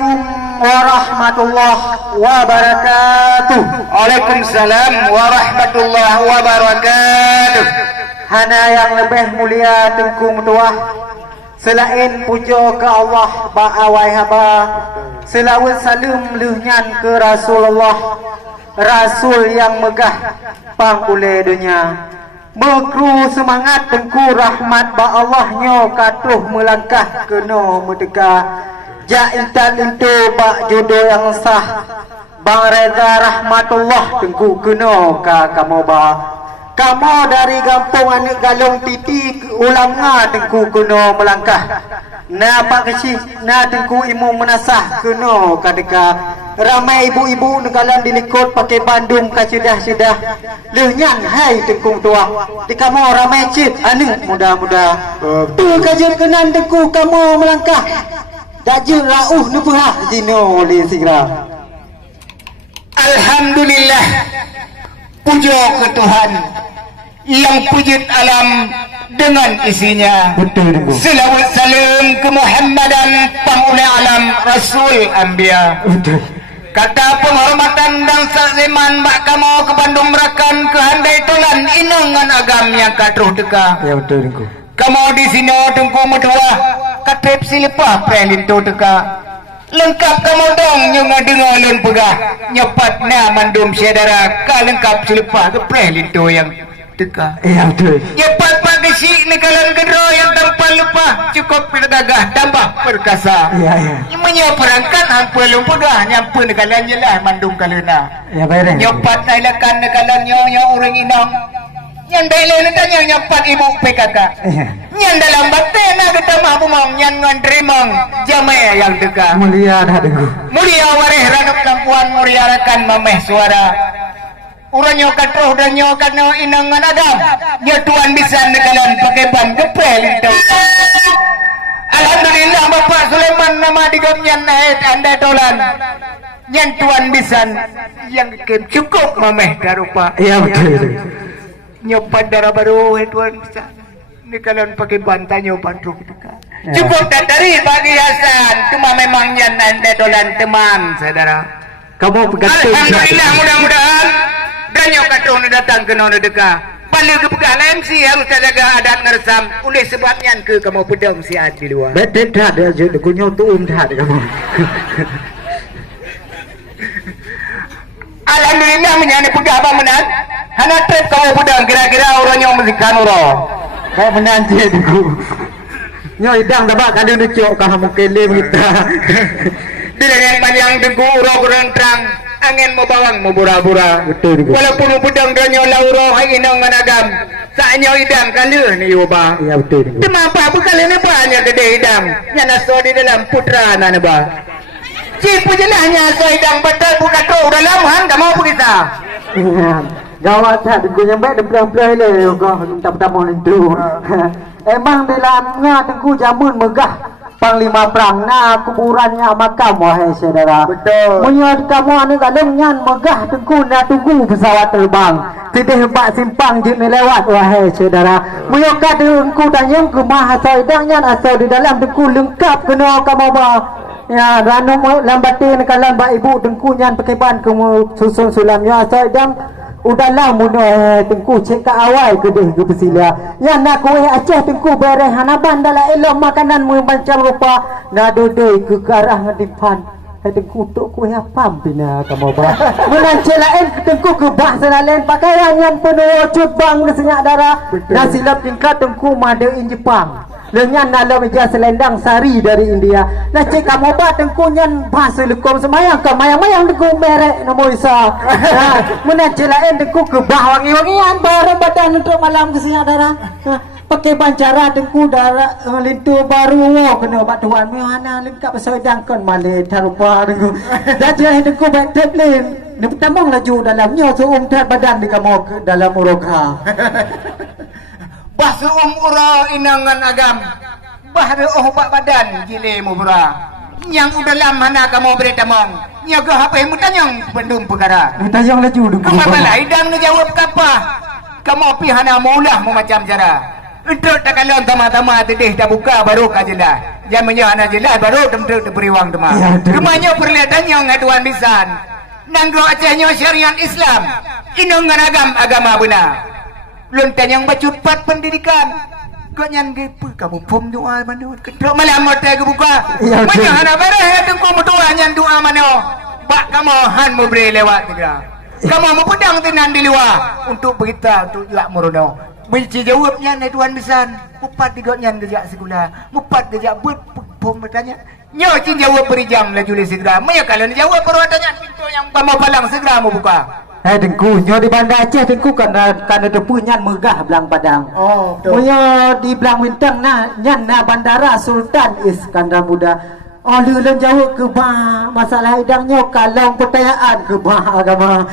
Assalamualaikum warahmatullahi wabarakatuh. Waalaikumsalam warahmatullahi wabarakatuh. Hana yang lebih mulia Tengku Mutuah, selain puja ke Allah ba'awai haba, selawat salam luhnyan ke Rasulullah, Rasul yang megah pangkule dunia. Mekru semangat Tengku rahmat ba Allah nyo katuh melangkah kena merdeka. Jaitan itu bak jodoh yang sah, Bang Reza rahmatullah Tengku kena ka kamu ba. Kamu dari kampung anak galung titi Lamnga Tengku kena melangkah. Na pak kecil na Tengku imu menasah kena kadeka. Ramai ibu-ibu negalan dilikut pakai bandung kacedah-cedah. Lehnyan hai Tengku tua. Di kamu ramai cip anu muda-muda. Tu kajian kenan Tengku kamu melangkah. Dajul rauh nubuhah jino oleh sigra. Alhamdulillah, puja ke Tuhan yang pujud alam dengan isinya. Betul Tengku. Selawat salam ke Muhammadan penghuni alam Rasul Anbiya. Betul. Kata penghormatan dan saziman bak kamu ke Bandung Merakan ke handai tolan inangan agam yang katruh teka. Ya betul Tengku. Kamu di sini Tengku Medua katep silipah prelinto teka. Lengkap kamu dong nyunga dengar lun pegah nyepat na mandum syadara ka lengkap silipah ke prelinto yang teka. Ya betul. Nyepat pak gesik nekalan gedro yang tanpa lupa cukup pinagagah tambah perkasa. Ya ya. Imannya perangkat hampa lun pegah nyampa nekalan jelah mandum kalena. Ya beres. Nyepat nailakan nekalan nyonya orang inang. Yang dalam tanya nyepat ibu PKK. Yang dalam batin nak ketamah bumang yang nganterimang jamaah yang dekat. Mulia dah Tengku. Mulia warih ranuk kampuan mulia rakan mameh suara. Uranyo katruh dan nyokat no inangan agam. Nya tuan bisa nekalan pakai ban gepel itu. Alhamdulillah Bapak Sulaiman nama digamnyan naik anda tolan. Yang tuan bisa yang cukup mameh darupa. Ya betul. Nyopat darah baru tuan bisa nekalan pakai bantai nyopat truk dekat. Ya. Cukup dan dari pagi Hasan cuma memang yang anda tolan teman saudara. Kamu pegang. Alhamdulillah mudah-mudahan dan nyokat truk datang ke nona dekat. Paling kepegang MC harus jaga adat ngeresam. Oleh sebabnya ke kamu pedang siat di luar. Betul dah dia je kunyo tu dah kamu. Alhamdulillah menyani pegang apa menang. Hana trip kamu pedang kira-kira orangnya musikan orang. Kau menanti Tengku. Nyo idang dah kalau nucuk kau mungkin kita. Bila yang panjang Tengku urang-urang terang angin mau bawang mau bura-bura. Betul Tengku. Walaupun pedang dia nyola urang hai inang managam. Saatnya idang kalu ni ubah. Ya betul Tengku. Tema apa kali ni banyak gede idang. Yang naso di dalam putra nana ba. Cipu jenahnya so idang betul bukan tu dalam han kamu apa kita? Gawat tak Tengku yang baik belah-belah le kau minta pertama itu. Emang di Lamnga Tengku jamun megah panglima perang na kuburannya makam wahai saudara. Betul. Menyuat kamu ane galung nyan megah Tengku na tunggu pesawat terbang. Tidak bak simpang je lewat wahai saudara. Menyuat Tengku dan yang kemah asal idang nyan asal di dalam Tengku lengkap kena kamu ba. Ya ranu lambatin kalan ba ibu Tengku nyan pakai ban kamu susun sulamnya asal idang udahlah muno Tengku cek ke awal ke deh ke pesila. Ya nak kuih Aceh Tengku beres hanaban dalam elok makanan macam rupa na dodoi ke arah ngadipan. Tengku untuk kuih apa bina kamu ba. Menancel lain Tengku ke bahasa lain pakaian yang penuh cut bang kesenyak darah. Na silap tingkat Tengku madain Jepang. Lengan nala meja selendang sari dari India. Nah cek kamu ba Tengku nyan bahasa lekom semayang ke mayang-mayang Tengku merek nama isa. Nah, menancel lain Tengku ke bah wangi-wangian barang badan untuk malam kesenyak darah. Pakai bancara Tengku darah lintu baru kena bak tuan mana lengkap sedang kon male tarupa Tengku. Dah je Tengku baik teplin. Ni pertama laju dalamnya suum tat badan di kamu ke dalam uroka. Bah suum ura inangan agam. Bah bak badan gile mubra. Yang udah lama mana kamu beri tamang. Nyaga apa yang mutanyang pendum perkara. Tanyang laju Tengku. Kamu balai dan menjawab apa? Kamu pihana maulah mu macam cara. Untuk tak kalau tama-tama tedih dah buka baru kajelah. Jamnya anak jelas baru tentu diberi wang tema. Kemanya perlihatannya ngaduan lisan. Nanggo Acehnya syariat Islam. Inong agama benar. Lontan yang bacut pat pendidikan. Kau nyan gepe kamu pom doa mana? Kedok malam mata ke buka. Mana anak barah tengku doa nyan doa mana? Bak kamu han memberi lewat segera. Kamu mau pedang tenan di luar untuk berita untuk lak merono. Benci jawabnya na tuan besan. Mupat tiga nyan kerja sekolah. Mupat kerja pom bertanya. Nyo cin jawab beri jam laju le segera. Maya kalau ni jawab perwatanya pintu yang pamau palang segera mau buka. Tengku nyo di Bandar Aceh tengku kan depu nyan megah belang padang. Oh, betul. Moyo di belang wintang nyan bandara Sultan Iskandar Muda. Oh, lulun jauh ke bah masalah hidangnya kalau pertanyaan ke bah agama.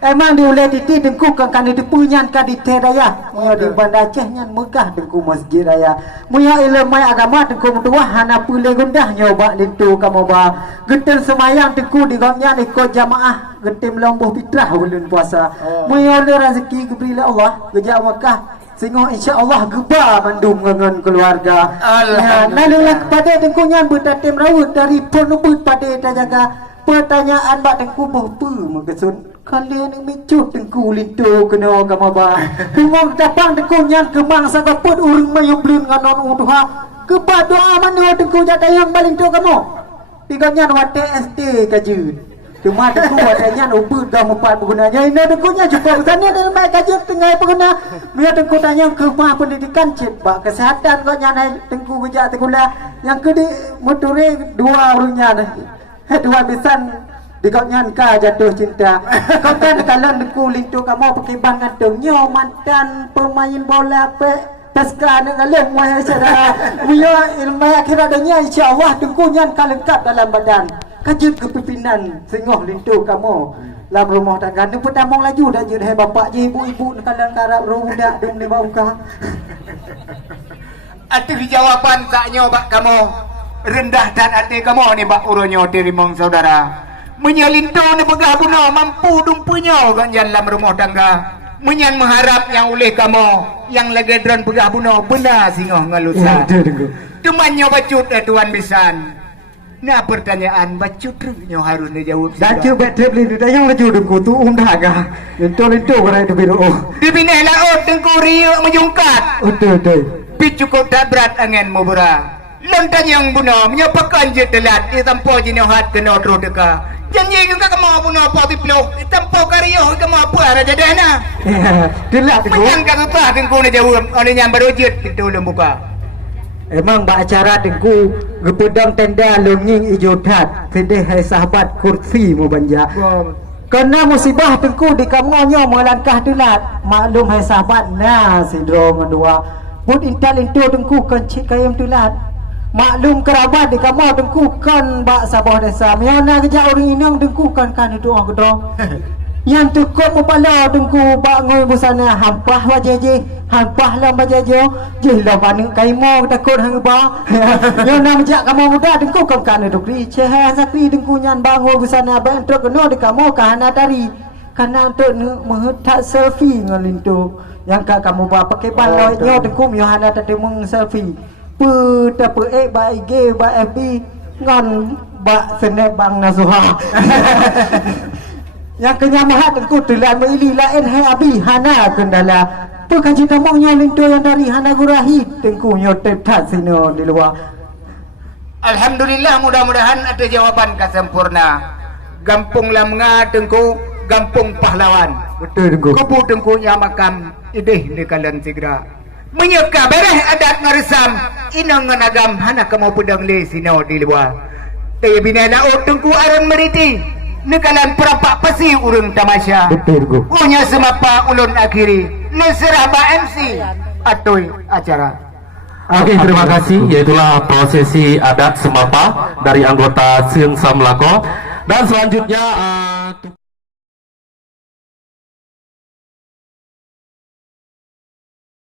Emang diulai titi tengku kan depu nyan kan di teraya. Moyo di Bandar Aceh nyan megah tengku masjid raya. Moyo ilmu agama tengku mutua hana pulih gundah nyoba lintu kamu bah. Getel semayang tengku di gomnya ikut jamaah. Getem lomboh fitrah bulan puasa. Moyo rezeki keberi Allah gejak Makkah. Sehingga insya-Allah geba bandung dengan keluarga. Lalulah kepada tengkunya berdatim rawut dari penubut pada jaga pertanyaan bak tengku apa magesun kalian yang mecut tengku lintu kena agama ba. Tunggu datang tengkunya kemang sagaput urang mayung blun nganon uduha. Geba doa mana tengku jatayang baling tu kamu. Tiganya wate SD kajun. Cuma tengku adanya ubud dah mempat penggunanya. Ini tengkunya juga usahanya dalam baik kajian tengah pengguna. Dia tengku tanya ke rumah pendidikan cip bak kesihatan kau nyana tengku bijak tengkulah. Yang kedua motori dua orangnya. Dua besan dikau nyanka jatuh cinta. Kau kan kalau tengku lintu kamu pakai bang ngantungnya mantan pemain bola Pasca dengan lemah saudara. Punya ilmu akhirat dunia insya-Allah tengkunya kan lengkap dalam badan. Kajut kepimpinan sengoh lintu kamu dalam rumah tangga ni pertamong laju dah je hai bapak je ibu-ibu kalang karap budak dum ni bau ka. Atuh jawapan taknya bak kamu rendah dan hati kamu ni bak uronyo terimong saudara. Menyalintu ni pegah guna mampu dumpunya kan dalam rumah tangga. Menyan mengharap yang oleh kamu yang lagi dron pegah guna benar singoh ngalusa. Temannya bacut tuan bisan. Nah pertanyaan bacut nyo harus dijawab. Bacut betul beli dah yang laju dengku tu umdaga. Lentu orang itu biru. Di pineh laut tengku riuk menjungkat. Betul. Pi cukup tak berat angin mubura. Lontan yang bunuh menyapakan je telat di tanpa jinohat kena terus deka. Janji juga kamu bunuh apa tiplok. Di tanpa karyo kamu apa raja dana. Telat tu. Menyan kata tak tengku ni jawab. Oleh yang berujud itu belum buka. Emang bak acara tengku gepedang tenda longing ijo tat sedih hai sahabat kursi mu banja. Karena musibah tengku di kamonyo melangkah telat. Maklum hai sahabat nah sindrom kedua. Put intal itu tengku kan cik kayam telat. Maklum kerabat di kamu tengku kan bak sabah desa. Miana kerja orang inang tengku kan doa kedong. Yang tukuk mupala tengku bak ngoi busana hampah wajeje hampah lam bajajo jelah paning kaimo takut hang ba. Yo nam jak kamu muda tengku kan dukri ceha sakri tengku nyan bak ngoi busana ba entuk keno di kamu kahana tari karena untuk menghetak selfie ngalintu yang kamu ba pakai baloi nyo tengku yohana tadi meng selfie pu tapu ba IG ba FB ngon ba senep bang nasuha. Yang kenyamahan tengku telah meili lain hai abi hana kendala pekan cita mongnya lintu yang dari hana gurahi tengku nyo tetat sino di luar. Alhamdulillah mudah-mudahan ada jawaban kesempurna. Gampung Lamnga tengku gampung pahlawan. Betul tengku. Kubu tengkunya makam ideh di kalian segera. Menyeka bereh adat ngaresam inang nganagam hana kamu pedang le sino di luar. Tapi bina laut tengku aron meriti. Nekalan perapak pasi urang tamasya. Betul go. Punya semapa ulun akhiri. Neseraba MC atau acara. Oke, terima kasih. Yaitulah prosesi adat Seumapa dari anggota Seumapa. Dan selanjutnya